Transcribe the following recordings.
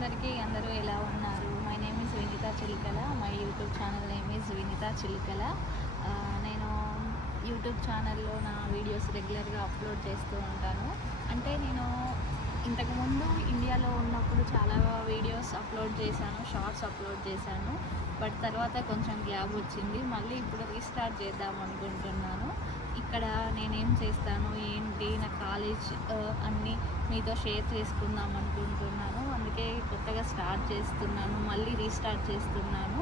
అందరికీ అందరూ ఎలా ఉన్నారు? My name is Vineetha Chilukala. My YouTube channel name is Vineetha Chilukala. నేను యూట్యూబ్ ఛానల్లో నా వీడియోస్ రెగ్యులర్గా అప్లోడ్ చేస్తూ ఉంటాను. అంటే నేను ఇంతకుముందు ఇండియాలో ఉన్నప్పుడు చాలా వీడియోస్ అప్లోడ్ చేశాను, షార్ట్స్ అప్లోడ్ చేశాను. బట్ తర్వాత కొంచెం గ్యాప్ వచ్చింది. మళ్ళీ ఇప్పుడు రీస్టార్ట్ చేద్దాం అనుకుంటున్నాను. ఇక్కడ నేనేం చేస్తాను ఏంటి, నా కాలేజ్ అన్నీ మీతో షేర్ చేసుకుందాం అనుకుంటున్నాను. అందుకే కొత్తగా స్టార్ట్ చేస్తున్నాను, మళ్ళీ రీస్టార్ట్ చేస్తున్నాను.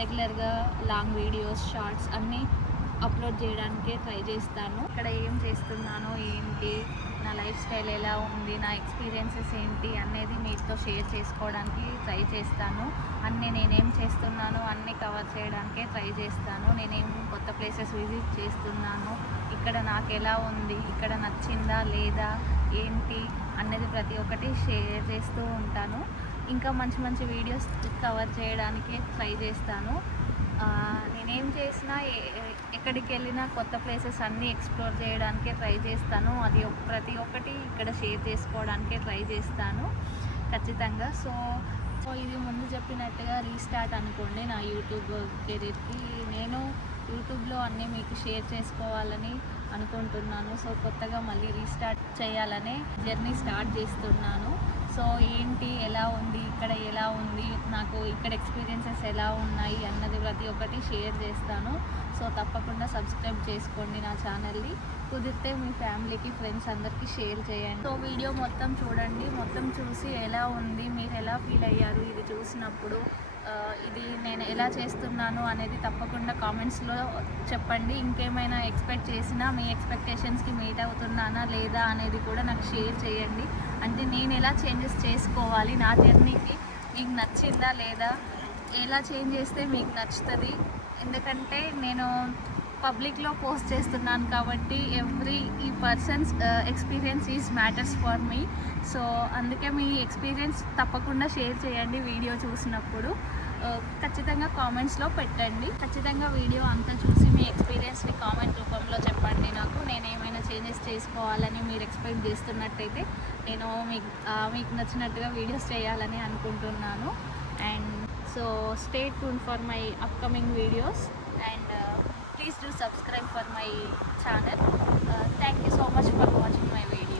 రెగ్యులర్గా లాంగ్ వీడియోస్, షార్ట్స్ అన్నీ అప్లోడ్ చేయడానికే ట్రై చేస్తాను. ఇక్కడ ఏం చేస్తున్నాను ఏంటి, నా లైఫ్ స్టైల్ ఎలా ఉంది, నా ఎక్స్పీరియన్సెస్ ఏంటి అనేది మీతో షేర్ చేసుకోవడానికి ట్రై చేస్తాను. నేనేం చేస్తున్నాను అన్నీ కవర్ చేయడానికే ట్రై చేస్తాను. నేనేం కొత్త ప్లేసెస్ విజిట్ చేస్తున్నాను, ఇక్కడ నాకు ఎలా ఉంది, ఇక్కడ నచ్చిందా లేదా ఏంటి అనేది ప్రతి ఒక్కటి షేర్ చేస్తూ ఉంటాను. ఇంకా మంచి మంచి వీడియోస్ కవర్ చేయడానికి ట్రై చేస్తాను. నేనేం చేసినా ఎక్కడికి వెళ్ళినా కొత్త ప్లేసెస్ అన్నీ ఎక్స్ప్లోర్ చేయడానికే ట్రై చేస్తాను. అది ప్రతి ఒక్కటి ఇక్కడ షేర్ చేసుకోవడానికే ట్రై చేస్తాను ఖచ్చితంగా. సో ఇది ముందు చెప్పినట్టుగా రీస్టార్ట్ అనుకోండి నా యూట్యూబ్ కెరీర్కి. నేను యూట్యూబ్లో అన్నీ మీకు షేర్ చేసుకోవాలని అనుకుంటున్నాను. సో కొత్తగా మళ్ళీ రీస్టార్ట్ చేయాలనే జర్నీ స్టార్ట్ చేస్తున్నాను. సో ఏంటి, ఎలా ఉంది, ఇక్కడ ఎలా ఉంది, నాకు ఇక్కడ ఎక్స్పీరియన్సెస్ ఎలా ఉన్నాయి అన్నది ప్రతి ఒక్కటి షేర్ చేస్తాను. సో తప్పకుండా సబ్స్క్రైబ్ చేసుకోండి నా ఛానల్ని. కుదిరితే మీ ఫ్యామిలీకి, ఫ్రెండ్స్ అందరికీ షేర్ చేయండి. సో వీడియో మొత్తం చూడండి. మొత్తం చూసి ఎలా ఉంది, మీరు ఎలా ఫీల్ అయ్యారు ఇది చూసినప్పుడు, ఇది నేను ఎలా చేస్తున్నాను అనేది తప్పకుండా కామెంట్స్లో చెప్పండి. ఇంకేమైనా ఎక్స్పెక్ట్ చేసినా మీ ఎక్స్పెక్టేషన్స్కి మీట్ అవుతున్నానా లేదా అనేది కూడా నాకు షేర్ చేయండి. అంటే నేను ఎలా చేంజెస్ చేసుకోవాలి, నా జర్నీకి మీకు నచ్చిందా లేదా, ఎలా చేంజ్ చేస్తే మీకు నచ్చుతుంది. ఎందుకంటే నేను పబ్లిక్లో పోస్ట్ చేస్తున్నాను కాబట్టి ఈ persons experience is matters for me. So అందుకే మీ ఎక్స్పీరియన్స్ తప్పకుండా షేర్ చేయండి వీడియో చూసినప్పుడు. ఖచ్చితంగా కామెంట్స్లో పెట్టండి. ఖచ్చితంగా వీడియో అంతా చూసి మీ ఎక్స్పీరియన్స్ని కామెంట్ రూపంలో చెప్పండి నాకు. నేను ఏమైనా చేంజెస్ చేసుకోవాలని మీరు ఎక్స్పెక్ట్ చేస్తున్నట్టయితే నేను మీకు నచ్చినట్టుగా వీడియోస్ చేయాలని అనుకుంటున్నాను. And so stay tune for my upcoming videos and please do subscribe for my channel. Thank you so much for watching my video.